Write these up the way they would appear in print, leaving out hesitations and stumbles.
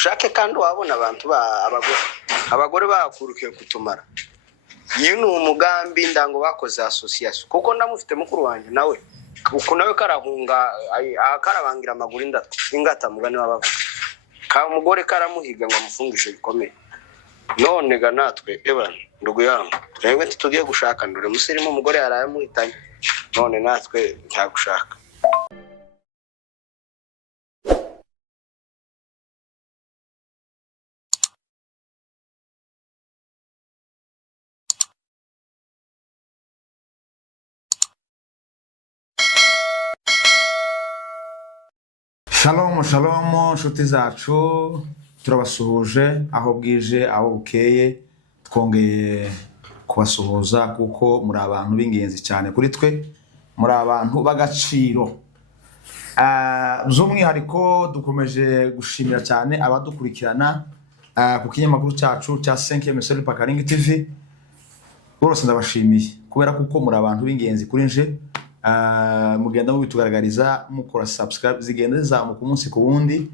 dushake kandi wabona abantu abagore bakurukiye kutumara iyo ni umugambi ndango bakoze association kuko ndamufite mukuru wanjye nawe uko nawe karahunga akarabangira amaguru ingata mugani wabavuga ka umugore karamuhiga ngo amufungishe bikomeye none ga natwe ebana ndugu yangu twebwe tugiye gushaka ndore musirimu umugore yaraye muhitanye none natwe ntagushaka Shalom shalom nshuti zacu turabasuhuje aho bwije aho bukeye twongeye kubasuhuza kuko muri abantu b'ingenzi cyane kuri twe muri abantu bagaciro by'umwihariko dukomeje gushimira cyane abadukurikirana ku kinyamakuru cyacu cya 5e Meseri Pakaringi TV bose ndabashimiye kubera kuko muri abantu b'ingenzi kuri nje mugenda mubitugaragariza mukora subscribe zigenda zizamuka umunsi ku wundi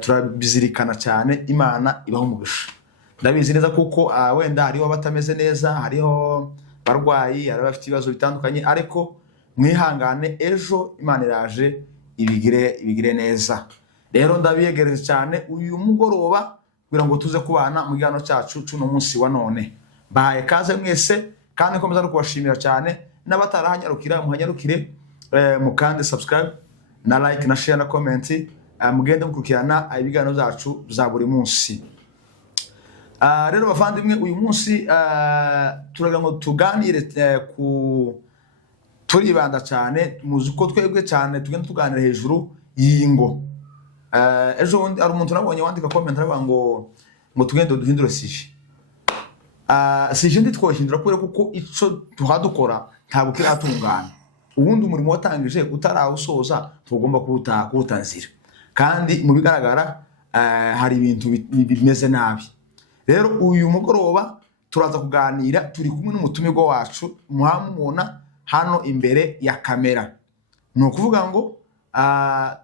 turabizirikana cyane Imana ibaho umugisha ndabizi neza kuko wenda hariho batameze neza hariho barwayi hari bafite ibibazo bitandukanye ariko mwihangane ejo Imana iraje ibigire neza rero ndabiyegereje cyane uyu mugoroba kugira ngo tuze kubana mu gihano cyacu cuno munsi wa none bahaye kaze mwese kandi komeza no kubashimira cyane n'abatarahanyarukira muhanyarukire mukande subscribe na like na share na comment mugende mukurikirana ibiganiro zacu za buri munsi rero bavandimwe uyu munsi turagira ngo tuganire ku turibanda cyane muzi ko twebwe cyane tugenda tuganira hejuru y'ingo ejo ari umuntu nabonye wandika comment aravuga ngo tugende duhindure sije ndi twohindura kubera kuko ico tuhadukora ntabwo kiratungana ubundi umurimo watangije utarawusoza tugomba kuwutanzira kandi mu bigaragara hari ibintu bimeze nabi rero uyu mugoroba turaza kuganira turi kumwe n'umutumirwa wacu muhamubona hano imbere ya kamera no kuvuga ngo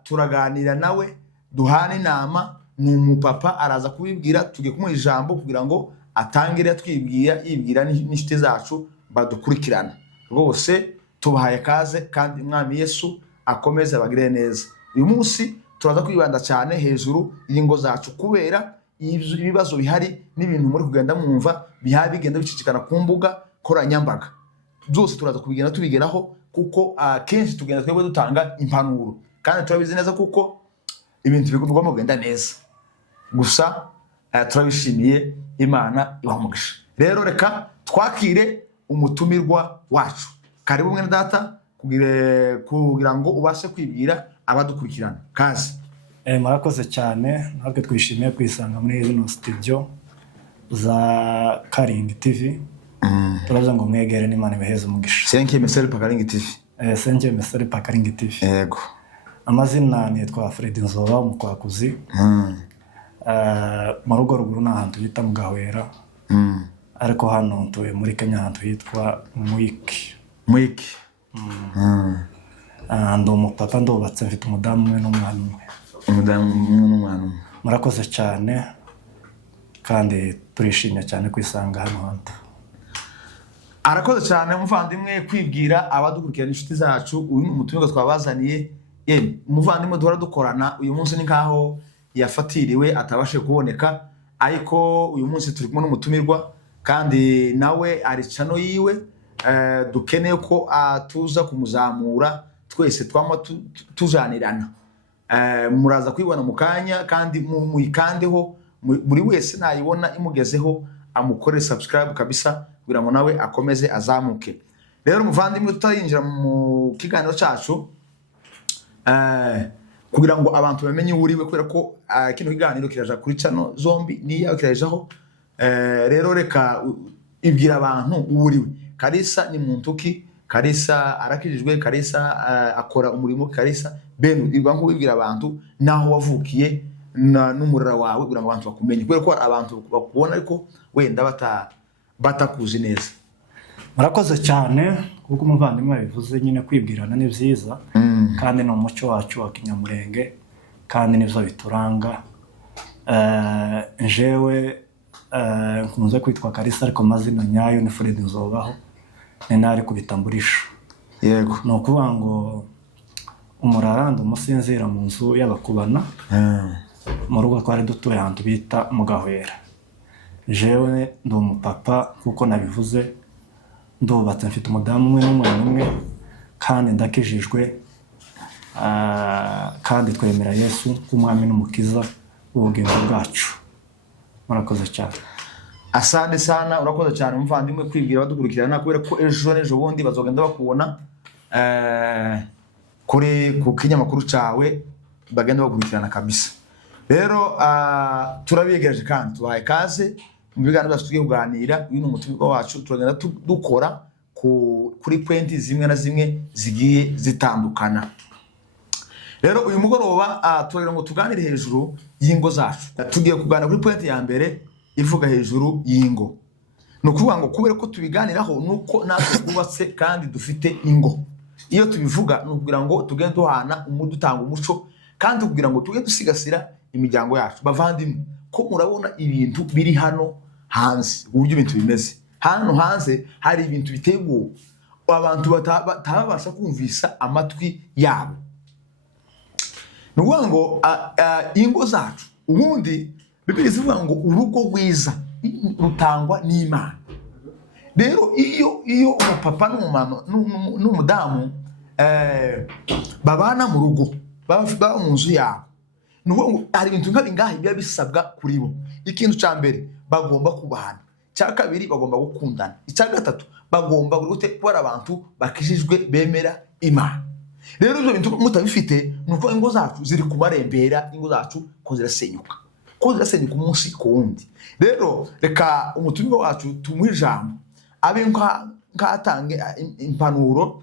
turaganira nawe duhana inama n'umupapa araza kubibwira tugiye kumuha ijambo kugira ngo atangire yibwira n'inshuti zacu badukurikirana bose tubahaye kaze kandi Umwami Yesu akomeze abagire neza uyu munsi turaza kwibanda cyane hejuru y'ingo zacu kubera ibibazo bihari n'ibintu muri kugenda mwumva bigenda bicicikana ku mbuga koranyambaga byose turaza kubigenda tubigeraho kuko kenshi tugenda twebwe dutanga impanuro kandi turabizi neza kuko ibintu bigomba kugenda neza gusa turabishimiye Imana ibamugisha rero reka twakire umutumirwa wacu karibu mwene data kugira ngo ubashe kwibwira abadukurikirana kazi murakoze cyane natwe twishimiye kwisanga muri ino studio za Karingi TV turaza ngo mwegere n'Imana ibaheze umugisha 5e Meseri Pakaringi TV 5e Meseri Pakaringi TV yego amazina nitwa Fred Nzoba umukwakuzi mu rugo ruguru n'ahantu bita mu Gahwera ariko hano ntuye muri Kenya ahantu hitwa Mwiki ndi umupapa ndubatse mfite umudamu umwe n'umwana umwe murakoze cyane kandi turishimye cyane kwisanga hano hantu arakoze cyane umuvandimwe kwibwira abadukurikirana inshuti zacu uyu umutumirwa twabazaniye umuvandimwe duhora dukorana uyu munsi ni nkaho yafatiriwe atabashe kuboneka ariko uyu munsi turi kumwe n'umutumirwa kandi nawe ari cano yiwe dukeneye ko tuza kumuzamura twese twama tujanirana muraza kwibona mu kanya kandi muyikandeho buri wese nayibona imugezeho amukore subscribe kabisa kugira ngo nawe akomeze azamuke rero umuvandimwe tutayinjira mu kiganiro cyacu kugira ngo abantu bamenye uriwe kubera ko kino kiganiro kiraja kuri channel zombi niya kirajaho rero reka ibwira abantu uriwe Kalisa ni muntu ki Kalisa arakijijwe Kalisa akora umurimo Kalisa benu ibwa nko bibwira abantu naho wavukiye n'umurira wawe kugira ngo abantu bakumenye kubera ko abantu bakubona ariko wenda batakuzi neza murakoze cyane kuko umuvandimwe bivuze nyine kwibwirana ni byiza kandi no muco wacu wa Kinyamurenge kandi nivyo bituranga Jewe nkunze kwitwa Kalisa ariko amazina nyayo ni Fred Nzobaho, ni nari kubitamburisha. Yego. Ni ukuvuga ngo umuraranda umusinzira mu nzu y'abakubana, mu rugo twari dutuye ahantu bita mu Gahwera. Jewe ndi umupapa kuko nabivuze, ndubatse mfite umudamu umwe n'umwana umwe kandi ndakijijwe, kandi twemera Yesu nk'umwami n'umukiza w'ubugingo bwacu. Murakoze cyane. Asante sana, urakoze cyane muvandimwe kwibwira badukurikirana, kubera ko ejo n'ejo bundi bazogenda bakubona ku kinyamakuru cyawe, bagenda bakurikirana kabisa. Rero turabigereje kandi tubaye kaze mu biganiro byacu tugiye kuganira. Uyu ni umutumirwa wacu, turagenda dukora kuri pointi zimwe na zimwe zigiye zitandukana. Rero uyu mugoroba turagira ngo tuganire hejuru y'ingo zacu. Tugiye kuganira kuri pointi ya mbere ivuga hejuru y'ingo. Ni ukuvuga ngo kubera ko tubiganiraho nuko natwe twubatse kandi dufite ingo. Iyo tubivuga ni ukugira ngo tugende duhana dutanga umuco, kandi kugira ngo tugende dusigasira imiryango yacu. Bavandimwe, ko murabona ibintu biri hano hanze, uburyo ibintu bimeze hano hanze, hari ibintu biteye ubwoba abantu batabasha kumvisa amatwi yabo. Ni ukuvuga ngo ingo zacu, ubundi Bibiliya ivuga ngo urugo rwiza rutangwa n'Imana. Rero iyo umupapa n'umumama n'umudamu babana mu rugo, baba mu nzu yabo, ni ukuvuga ngo hari ibintu nk'abingahe biba bisabwa kuri bo. Ikintu cya mbere, bagomba kubahana. Icya kabiri, bagomba gukundana. Icya gatatu, bagomba kuba abantu bakijijwe bemera Imana. Rero ibyo bintu mutabifite, ni uko ingo zacu ziri kumarembera, ingo zacu ko zirasenyuka umunsi ku wundi. Rero reka umutumirwa wacu tumuhe ijambo, abe nk'atange impanuro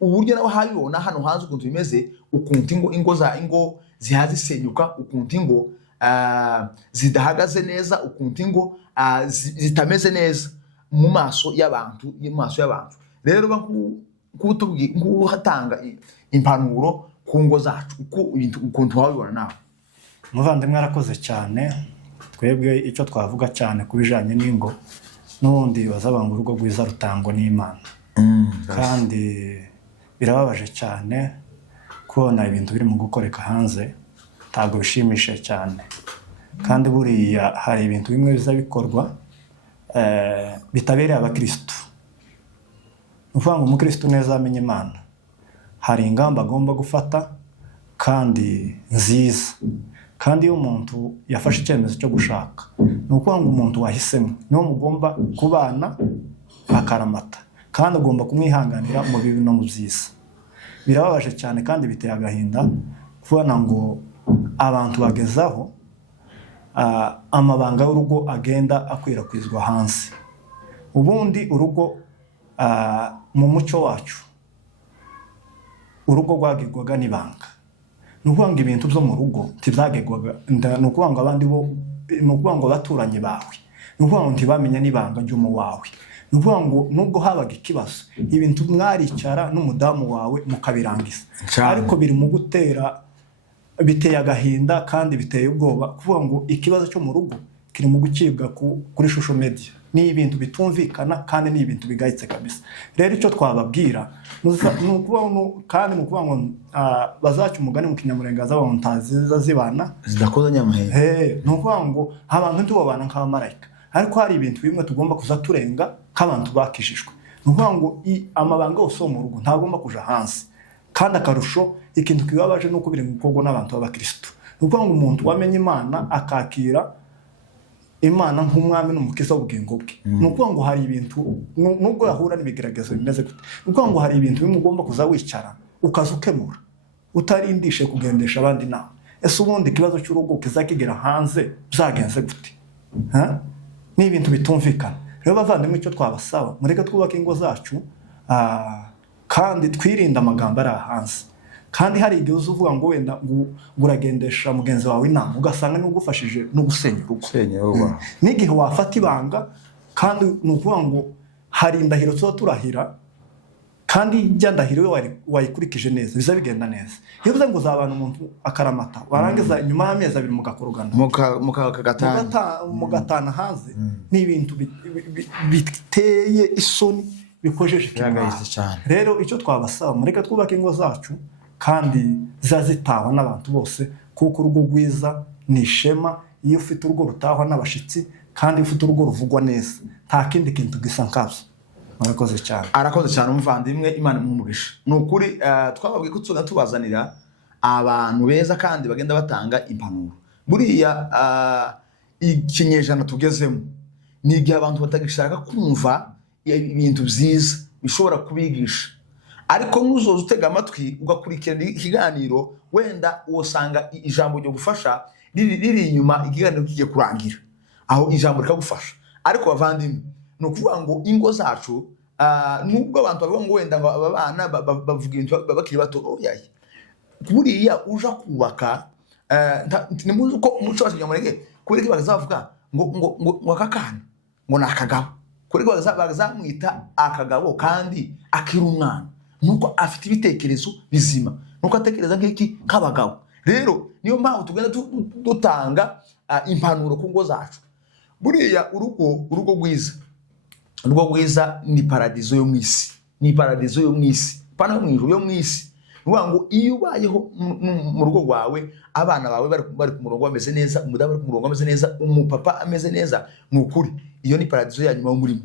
uburyo nawe habibona hano hanze ukuntu bimeze, ukuntu ingo zihazisenyuka, ukuntu ingo zidahagaze neza, ukuntu ingo zitameze neza mu maso y'abantu. Rero nk'uhatanga impanuro ku ngo zacu, ukuntu wabibona nawe. Muvandimwe arakoze cyane. Twebwe icyo twavuga cyane ku bijanye n'ingo, n'ubundi bazabanga urugo rwiza rutangwa n'Imana. Kandi birababaje cyane kubona ibintu biri mu gukoreka hanze, ntabwo bishimishije cyane. Kandi buriya hari ibintu bimwe biza bikorwa bitabereye abakristo. Ni ukuvuga ngo umukristo neza amenye Imana, hari ingamba agomba gufata kandi nziza. Kandi iyo umuntu yafashe icyemezo cyo gushaka, ni ukuvuga ngo umuntu wahisemo niwo mugomba kubana akaramata, kandi ugomba kumwihanganira mu bibi no mu byiza. Birababaje cyane kandi biteye agahinda kubona ngo abantu bagezaho amabanga y'urugo agenda akwirakwizwa hanze. Ubundi urugo mu muco wacu, urugo rwagirwaga n'ibanga. Ni ukuvuga ngo ibintu byo mu rugo ntibyagirwaga, ni ukuvuga ngo abandi bo, ni ukuvuga ngo abaturanyi bawe, ni ukuvuga ngo ntibamenya n'ibanga ry'umu wawe. Ni ukuvuga ngo nubwo habaga ikibazo, ibintu mwaricara n'umudamu wawe mukabirangiza. Ariko biri mu gutera, biteye agahinda kandi biteye ubwoba kuvuga ngo ikibazo cyo mu rugo kiri mu gucibwa kuri social media. Ni ibintu bitumvikana kandi ni ibintu bigayitse kabisa. Rero icyo twababwira kandi nukuvuga ngo bazaca umugani mu kinyamurengaza abantu ntaziza zibana zidakoza nyamahera. Ni ukuvuga ngo abantu ntibabana nk'abamarayika, ariko hari ibintu bimwe tugomba kuza turenga nk'abantu bakijijwe. Ni ukuvuga ngo amabanga yose yo mu rugo ntagomba kuja hanze. Kandi akarusho, ikintu kibabaje nuko biri gukorwa n'abantu b'abakristo. Ni ukuvuga ngo umuntu wamenye Imana akakira Imana nk'umwami n'umukiza w'ubugingo bwe. Ni ukuvuga ngo hari ibintu, nubwo yahura n'ibigeragezo bimeze gute, ni ukuvuga ngo hari ibintu bimwe ugomba kuza wicara ukaza ukemura, utarindishe kugendesha abandi inama. Ese ubundi ikibazo cy'urugo kizakigera hanze byagenze gute? Ni ibintu bitumvikana. Rero bavandimwe, icyo twabasaba, mureke twubake ingo zacu kandi twirinde amagambo ari hanze. Kandi hari igihe uvuga ngo wenda uragendesha mugenzi wawe inama, ugasanga ni ugufashije no gusenya urugo. N'igihe wafata ibanga, kandi ni ukuvuga ngo hari indahiro tuba turahira kandi ijya ndahiro wayikurikije neza biza bigenda neza. Iyo uvuze ngo uzabana umuntu akaramata warangiza nyuma y'amezi 2 mugakorogana mugatana hanze ni ibintu biteye isoni bikojeje cyane. Rero icyo twabasaba mureka twubake ingo zacu kandi zazitahwa n'abantu bose, kuko urugo rwiza ni ishema. Iyo ufite urugo rutahwa n'abashitsi kandi ufite urugo ruvugwa neza, nta kindi kintu gisa nkabyo. Murakoze cyane. Arakoze cyane umuvandimwe, Imana imumugisha. Nukuri twababwiye ko tuza tubazanira abantu beza kandi bagenda batanga impanuro. Buriya ikinyejana tugezemo ni igihe abantu batagishaka kumva ibintu byiza bishobora kubigisha, ariko nuzoza utega amatwi ugakurikirana ikiganiro, wenda usanga ijambo ryo gufasha riri inyuma ikiganiro kigiye kurangira, aho ijambo rikagufasha. Ariko bavandimwe, no kuvuga ngo ingo zacu nubwo abantu bavuga ngo wenda abana bavuga ibintu bakiri bato, oyaye buriya uja kubaka nimuzi uko umuco wacu nyamurege kureka bagazavuga ngo akakana ngo nakagabo, kureka bagazamwita akagabo kandi akiri umwana, nuko afite ibitekerezo bizima, nuko atekereza nk'iki nk'abagabo. Rero niyo mpamvu tugenda dutanga impanuro ku ngo zacu. Buriya urugo rwiza ni paradizo yo mwisi, ni paradizo yo mwisi, pana mu ijuru yo mwisi. Nuvuga ngo iyo ubayeho mu rugo rwawe, abana bawe bari ku murongo bameze neza, umudamu bari ku murongo ameze neza, umupapa ameze neza, nukuri iyo ni paradizo ya nyuma y'umurimo.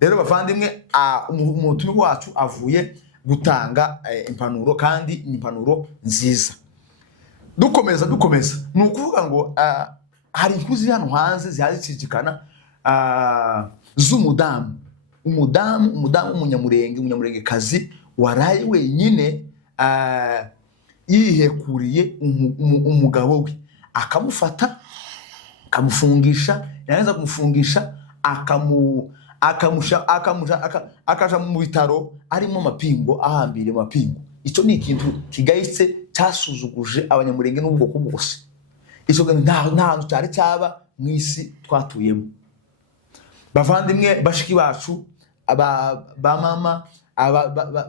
Rero bavandimwe, umuntu wacu avuye gutanga impanuro kandi ni impanuro nziza. Dukomeza ni ukuvuga ngo hari inkuru ziri hano hanze zihazicicikana z'umudamu umunyamurengekazi waraye wenyine yihekuriye umugabo we, akamufata akamufungisha, yarangiza kumufungisha akaja mu bitaro arimo amapingo, ahambiriye amapingo. Icyo ni ikintu kigayitse cyasuzuguje abanyamurenge n'ubwoko bwose. Icyo nta hantu cyari cyaba mu isi twatuyemo. Bavandimwe, bashiki bacu, ba mama,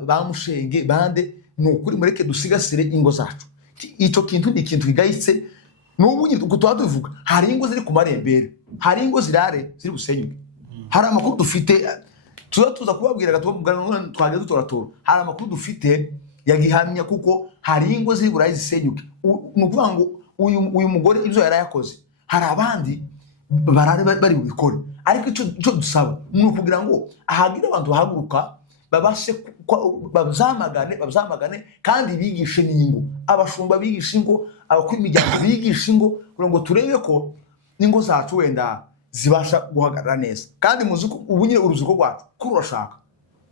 ba mushenge bande, nukuri mureke dusigasire ingo zacu. Icyo kintu ni ikintu kigayitse. N'ubu uko tuvuga, hari ingo ziri ku marembere, hari ingo zirare ziri busenyuke. Hari amakuru dufite tuza kubabwira twageze dutoratora. Hari amakuru dufite yagihamya kuko hari ingo ziri burayi zisenyuke. Nukuvuga ngo uyu mugore ibyo yarayakoze, hari abandi barare bari bubikore. Ariko icyo dusaba ni ukugira ngo ahagira abantu bahaguruka babashe babzamagane kandi bigishe n'ingo, abashumba bigisha ingo, abakuru imiryango bigisha ingo, kugira ngo turebe ko ingo zacu wenda zibasha guhagarara neza. Kandi muzuko ubu nyine uruzuko rwacu kurashaka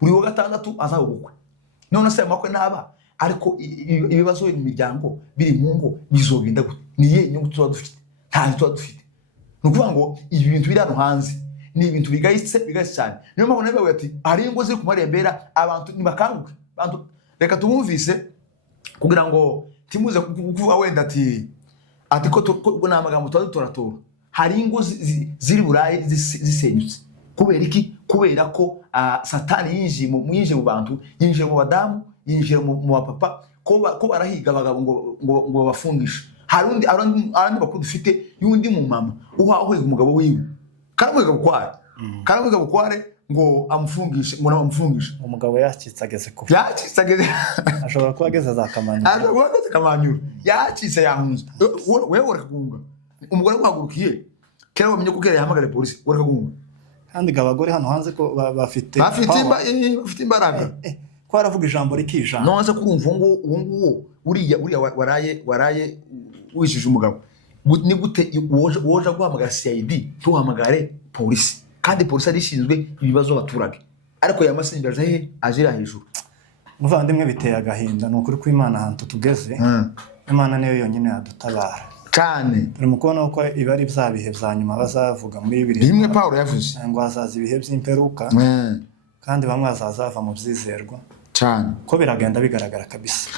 buri wa gatandatu azabukwe, none se amakwe naba, ariko ibibazo mu miryango biri mu ngo bizogenda gute? Ni nyungu tuba dufite, nta tuba dufite. Nukuvuga ngo ibi bintu biri hano hanze ni ibintu bigayitse cyane. Niyo mpamvu nawe ati hari ingo ziri ku marembera, abantu nibakanguke, abantu reka tumumvise kugira ngo timuze kuvuga wenda ati ko n'amagambo tuba. Hari ingo ziri burayi zisenyutse. Kubera iki? Kubera ko Satani yinjiye mu bantu, yinjiye mu badamu, yinjiye mu bapapa, ko barahiga abagabo ngo bafungishe. Hari abandi bakuru dufite y'undi mu mama uhahoye umugabo wiwe, karamwiga bukware ngo amufungishe, ngo namufungishe. Umugabo yacitse ageze ashobora kuba ageze za Kamanyura, yacitse yahunze. Wewe urakagunga umugore wahagurukiye, kera wamenye ko kera yahamagara polisi, urakagunga. Kandi abagore hano hanze ko bafite imbaraga, ko aravuga ijambo rikijana. Nonse kurumva ngo uriya waraye wijije umugabo, ni gute woje guhamagara CID tuhamagare polisi? Kandi polisi arishinzwe ibibazo abaturage, ariko yamasingaje ajira hejuru. Muvandimwe, biteye agahinda. Nukuri ko Imana ahantu tugeze, Imana niyo yonyine yadutabara cyane. Turi mu kubona ko iba ari bya bihe bya nyuma bazavuga muri Bibiliya. Bimwe Paulo yavuze ngo hazaza ibihe by'imperuka, kandi bamwe bazava mu byizerwa cyane, ko biragenda bigaragara kabisa.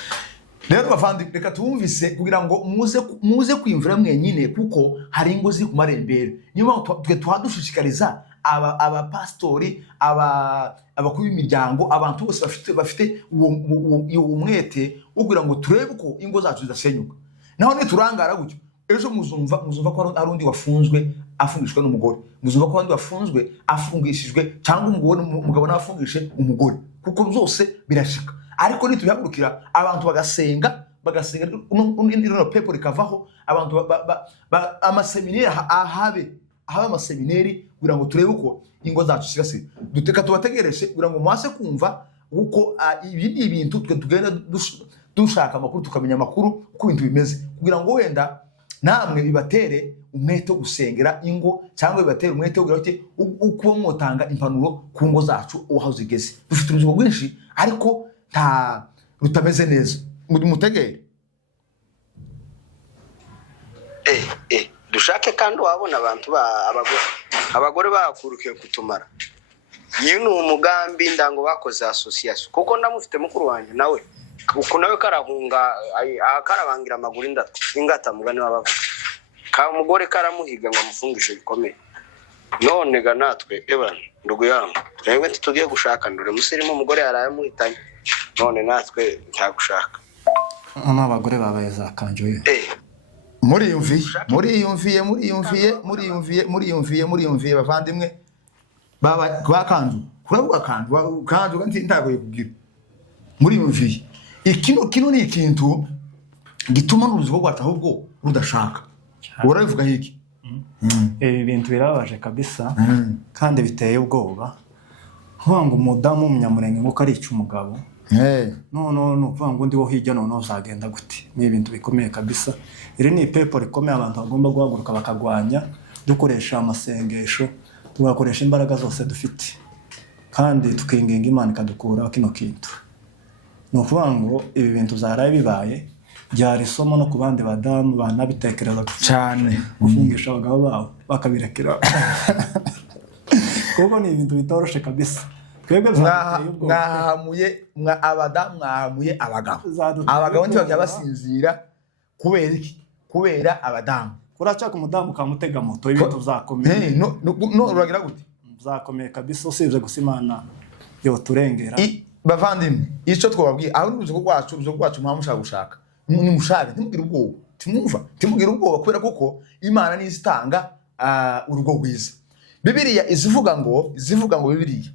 Rero bavandimwe, reka tumvise kugira ngo muze kwimvira mwenyine, kuko hari ingo ziri ku marembere. Niyo twe tuhadushishikariza abapastori, abakuru b'imiryango, abantu bose bafite uwo umwete wo kugira ngo turebe ko ingo zacu zidasenyuka. Naho niturangara gutyo ejo muzumva ko hari undi wafunzwe afungishwe n'umugore, muzumva ko undi wafunzwe afungishijwe cyangwa umugabo n'afungishije umugore, kuko byose birashika. Ariko nitubihagurukira abantu bagasenga no pepo rikavaho, abantu amaseminari ahabe amaseminari kugira ngo turebe uko ingo zacu sigasira. Duteka tubategereje kugira ngo mwase kumva uko ibi ni ibintu tugenda dushaka amakuru, tukamenya amakuru uko ibintu bimeze, kugira ngo wenda namwe bibatere umwete wo gusengera ingo, cyangwa bibatere umwete wo kugira uko mwotanga impanuro ku ngo zacu aho zigeze. Dufite ubuzima bwinshi ariko nta rutameze neza. Mutegere dushake kandi wabona abantu abagore bakurukiye kutumara. Iyo ni umugambi ndango bakoze association, kuko ndamufite mukuru wanjye nawe uko nawe karahunga akarabangira amaguru ingata mugani wabavuga ka umugore karamuhiga ngo amufungishe bikomeye. None ga natwe ndugu yangu twebwe tugiye gushaka ndure musirimu umugore yaraye muhitanye, none natwe ntagushaka abagore babaye za kanjoye. Muriyumviye bavandimwe bakanzu kuravuga kanzu kandi ndagoye kugira muriyumviye. Kino ni ikintu gituma n'uruzigo rwacu ahubwo rudashaka. Urabivuga hiki ibi bintu birabaje kabisa kandi biteye ubwoba. Kuvuga ngo umudamu w'umunyamurenge ngo karica umugabo, no kuvuga ngo ndi wo hirya none uzagenda gute? Ni ibintu bikomeye kabisa. Iri ni ipepo rikomeye abantu bagomba guhaguruka bakagwanya, dukoresha amasengesho, tugakoresha imbaraga zose dufite, kandi tukinginga Imana ikadukura kino kintu. No kuvuga ngo ibi bintu zaraye bibaye byari isomo no ku bandi badamu banabitekereza cyane gufungisha abagabo babo bakabirekera. Kuko ni ibintu bitoroshe kabisa. Twebwe abadamu mwahamuye abagabo ntibajya basinzira kubera iki? Kubera abadamu kuracaka umudamu kamutega moto ibintu uzakomeye. No uragira gute? Uzakomeye kabisa usibye gusa Imana yo turengera. Bavandimwe icyo twababwiye aho n'ubuzuko bwacu mwamushaka gushaka nimushake, ntimugire ubwoba, timugire ubwoba kubera kuko Imana nizitanga urugo rwiza. Bibiliya izivuga ngo Bibiliya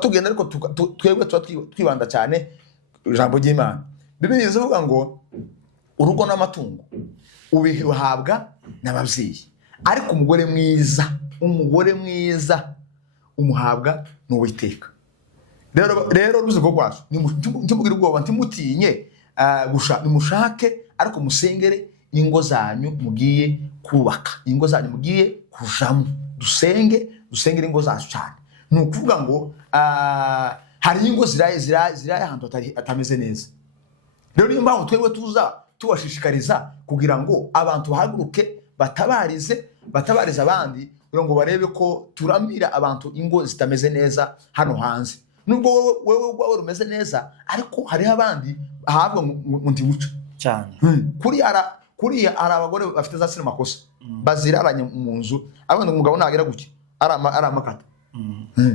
tugenda ariko twebwe twibanda cyane ijambo ry'Imana. Bibiliya izivuga ngo urugo n'amatungo ubihabwa n'ababyeyi, ariko umugore mwiza umuhabwa n'Uwiteka. Rero ruzigo rwacu ntimugire ubwoba, ntimutinye nimushake ariko musengere ingo zanyu mugiye kubaka, ingo zanyu mugiye kujamo. Dusengere ingo zacu cyane. Ni ukuvuga ngo hari ingo ziraye ahantu atameze neza. Rero niyo mpamvu twebwe tuza tubashishikariza kugira ngo abantu bahaguruke batabarize abandi, kugira ngo barebe ko turamira abantu ingo zitameze neza hano hanze. Nubwo wewe ubwawe rumeze neza, ariko hariho abandi ahabwa mundi buca cyane. Kuri ari abagore bafite za sinema makosa baziraranye mu nzu, abandi umugabo nagira guke ari amakata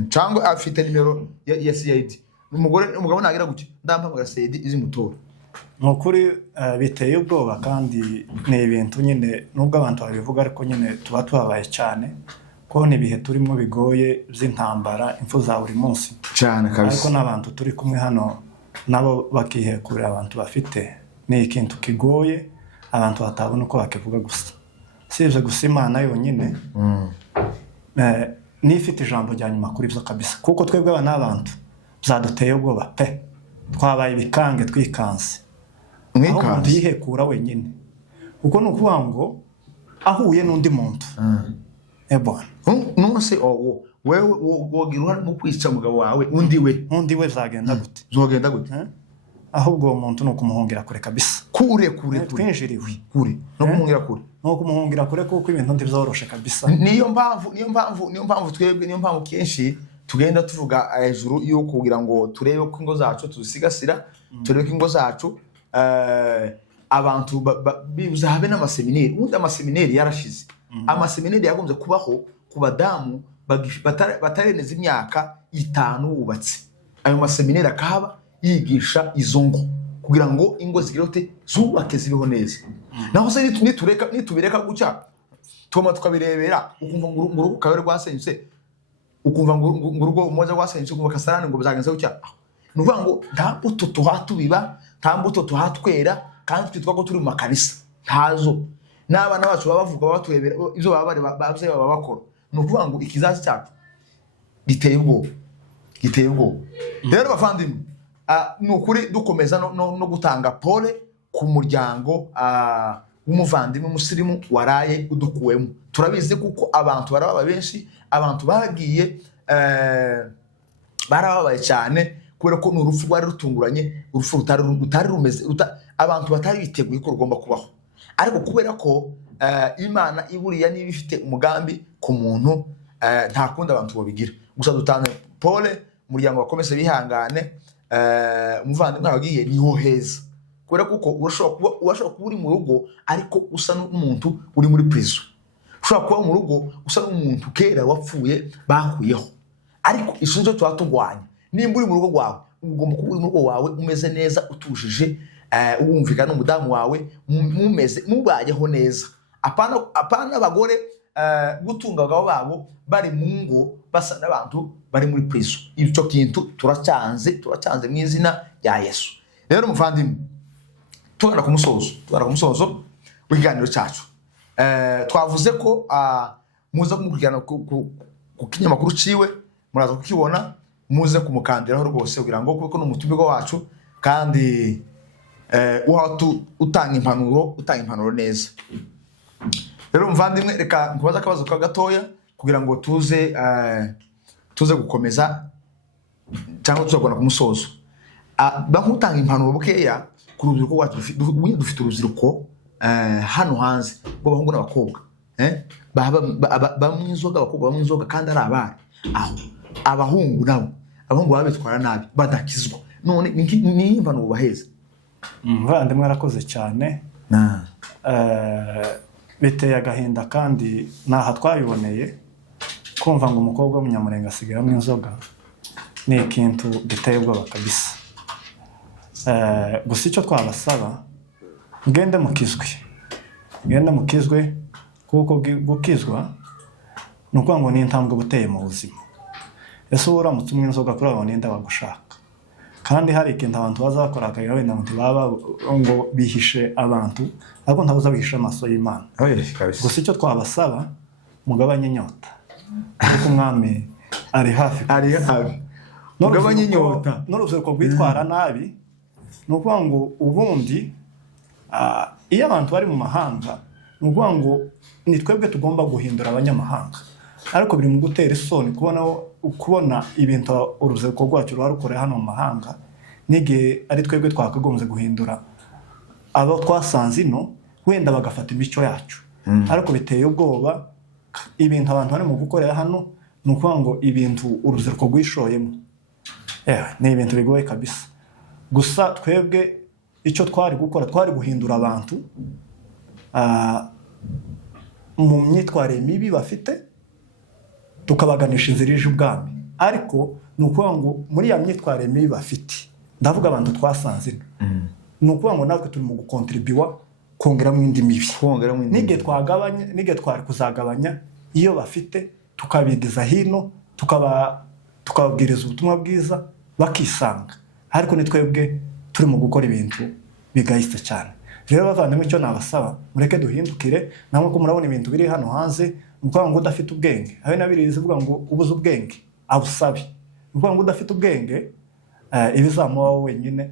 cyangwa afite nimero ya CID, umugabo nagira guke ndampamagara CID izi mutora. Nukuri biteye ubwoba kandi ni ibintu nyine nubwo abantu babivuga ariko nyine tuba tubabaye cyane, ko ni ibihe turimo bigoye by'intambara, impfu za buri munsi cyane kabisa. Ariko n'abantu turi kumwe hano nabo bakihekura abantu bafite, ni ikintu kigoye abantu batabona uko bakivuga gusa. Sivyo gusa Imana yonyine ni ifite ijambo rya nyuma kuri byo kabisa, kuko twebwe abana n'abantu byaduteye ubwoba pe, twabaye ibikange twikanze aho yihekura wenyine. Kuko ni ukuvuga ngo ahuye n'undi muntu ebona nose wewe wogira uruhare mu kwica umugabo wawe undi we zagenda gute? Zogenda gute? Ahubwo uwo muntu no kumuhungira kure kabisa, kure twinjiriwe kure no kumuhungira kure, no kumuhungira kure kuko ibintu ndivyoroshe kabisa. Niyo mpamvu twebwe, niyo mpamvu kenshi tugenda tuvuga hejuru yuko kugira ngo turebe ko ingo zacu tuzisigasira, turebe ko ingo zacu abantu bibuza habe n'amaseminari. Ubundi amaseminari yarashize. Amaseminari yagombye kubaho ku badamu batareneza imyaka 5 bubatse. Ayo maseminari akaba yigisha izo ngo kugira ngo ingo zigirote zubake zibeho neza. Naho se nitubireka gucya toma tukabirebera ukumva ngo urugo kawe rwasenyutse, ukumva ngo urugo umoja rwasenyutse, ukumva kasarane ngo bizagenze gucya. Nuvuga ngo nta mbuto tuhatubiba, nta mbuto tuhatwera, kandi twitwa ko turi mu makanisa ntazo. N'abana bacu bavuga baturebera ibyo baba babye baba bakora. Nuvuga ngo ikizazi cyacu giteye ubwo rero bavandimwe, nukuri dukomeza no gutanga pole ku muryango w'umuvandimwe musirimu waraye udukuwemo. Turabizi kuko abantu baraba benshi, abantu bagiye barababaye cyane kubera ko n'urupfu rwari rutunguranye, urupfu rutari rumeze abantu batari biteguye ko rugomba kubaho. Ariko kubera ko Imana iburiya niba ifite umugambi ku muntu, nta kundi abantu babigira. Gusa dutanga pole umuryango wakomeze bihangane. Umuvandimwe wagiye niho heza, kubera kuko urashobora kuba uri mu rugo ariko usa n'umuntu uri muri prison. Ushobora kuba mu rugo usa n'umuntu kera wapfuye bakuyeho. Ariko isunzo twatugwanya, nimba uri mu rugo rwawe ugomba kuba uri mu rugo wawe umeze neza, utujije, wumvikana n'umudamu wawe, mubayeho neza. Apana abagore gutunga abagabo babo bari mu ngo basa n'abantu bari muri prison. Icyo kintu turacyanze mu izina rya Yesu. Rero muvandimwe, tugana ku musozo w'ikiganiro cyacu. Twavuze ko muza kumukirana ku kinyamakuru ciwe, muraza kukibona, muze kumukandiraho rwose kugira ngo kuko n'umutumirwa wacu kandi utanga impanuro neza. Rero muvandimwe, reka nkubaza akabazo ka gatoya kugira ngo tuze gukomeza cyangwa tuzagona ku musozo. Bakutanga impanuro bukeya ku rubyiruko rwacu. Dufite urubyiruko hano hanze rw'abahungu n'abakobwa, bamwe inzoga, abakobwa bamwe inzoga kandi ari abana. Aho abahungu baba bitwara nabi badakizwa. None ni impanuro baheza. Muvandimwe arakoze cyane. Biteye agahinda kandi naha twabiboneye kumva ngo umukobwa w'umunyamurenge asigaramo inzoga, ni ikintu giteye ubwoba kabisa. Gusa icyo twabasaba, ngende mukizwe kuko gukizwa ni ukuvuga ngo ni intambwe buteye mu buzima. Ese uramutse umwe inzoga kuri abo ninde wagushaka? Kandi hari ikintu abantu bazakora akagira wenda ngo bihishe abantu, ariko ntabuza bihishe amaso y'Imana. Gusa icyo twabasaba, mugabanye inyota kuko umwami ari hafi. Mugabanye inyota. N'urubyiruko rwitwara nabi, ni ukuvuga ngo ubundi iyo abantu bari mu mahanga, ni ukuvuga ngo ni twebwe tugomba guhindura abanyamahanga. Ariko biri mu gutera isoni kubona ibintu urubyiruko rwacu rukorera hano mu mahanga, n'igihe ari twebwe twakagombye guhindura abo twasanze ino, wenda bagafata imico yacu. Ariko biteye ubwoba ibintu abantu bari mu gukorera hano, ni ukuvuga ngo ibintu urubyiruko rwishoyemo, ni ibintu bigoye kabisa. Gusa twebwe icyo twari gukora, twari guhindura abantu mu myitwarire mibi bafite, tukabaganisha inzira ije ubwami. Ariko ni ukuvuga ngo muri ya myitwarire mibi bafite, ndavuga abantu twasanze ino, ni ukuvuga ngo natwe turi mu gukontribuwa kongeramo indi mibi. N'igihe twari kuzagabanya iyo bafite, tukabigiza hino, tukababwiriza ubutumwa bwiza bakisanga. Ariko ni twebwe turi mu gukora ibintu bigayitse cyane. Rero bavandimwe, icyo nabasaba, mureke duhindukire. Namwe ko murabona ibintu biri hano hanze, ni ukuvuga ngo udafite ubwenge, habe nabirizi uvuga ngo ubuze ubwenge abusabe. Ni ukuvuga ngo udafite ubwenge ibizamuba wowe wenyine.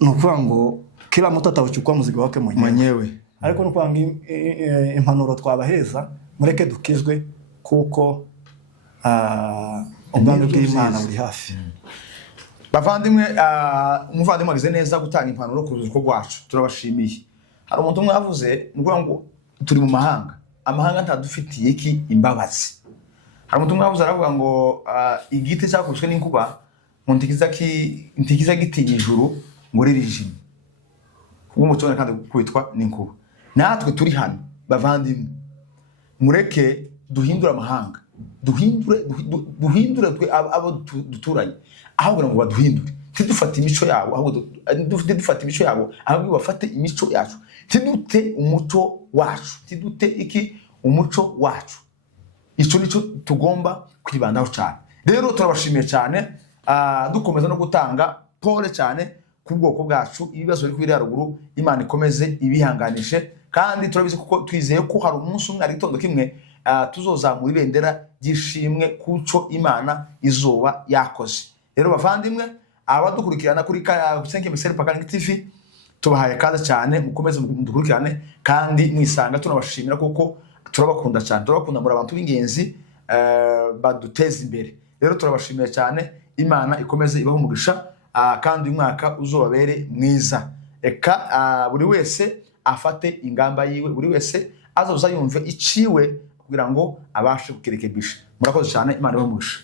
Ni ukuvuga ngo kila mtu atawuchukua mzigo wake mwenyewe. Ariko ni ukuvuga ngo impanuro twabaheza, mureke dukizwe kuko ubwami bw'Imana buri hafi. Bavandimwe, umuvandimwe agize neza gutanga impanuro ku rubyiruko rwacu, turabashimiye. Hari umuntu umwe yavuze, ni ukuvuga ngo turi mu mahanga, amahanga ntadufitiye iki imbabazi. Hari umuntu umwe yavuze, aravuga ngo igiti cyakubiswe n'inkuba ngo ntikiza gitinya ijuru ngo ririjime. Umucyo kandi kwitwa n'inkuba. Natwe turi hano bavandimwe, mureke duhindura amahanga. duhindure abo duturanye, ahubwo ngo baduhindure, tidufate imico yabo, ahubwo dufate imico yabo, ahubwo bafate imico yacu, tidute umuco wacu, umuco wacu. Icyo nicyo tugomba kwibandaho cyane. Rero turabashimiye cyane, dukomeza no gutanga pole cyane ku bwoko bwacu, ibibazo biri kuri haruguru, Imana ikomeze ibihanganishe, kandi turabizi kuko twizeye ko hari umunsi umwe ari gitondo kimwe tuzozamura ibendera ry'ishimwe kuco Imana izuba yakoze. Rero bavandimwe, abadukurikirana kuri 5 Miseri Pakarangi TV, tubahaye kaza cyane, mukomeze mudukurikirane kandi mwisanga, tunabashimira kuko turabakunda cyane, turabakunda muri abantu b'ingenzi baduteza imbere. Rero turabashimiye cyane, Imana ikomeze ibaho umugisha, kandi uyu mwaka uzobabere mwiza. Eka buri wese afate ingamba yiwe, buri wese azoza yumve iciwe kugira ngo abashe kukirekebisha. Murakoze cyane, Imana ibaho umugisha.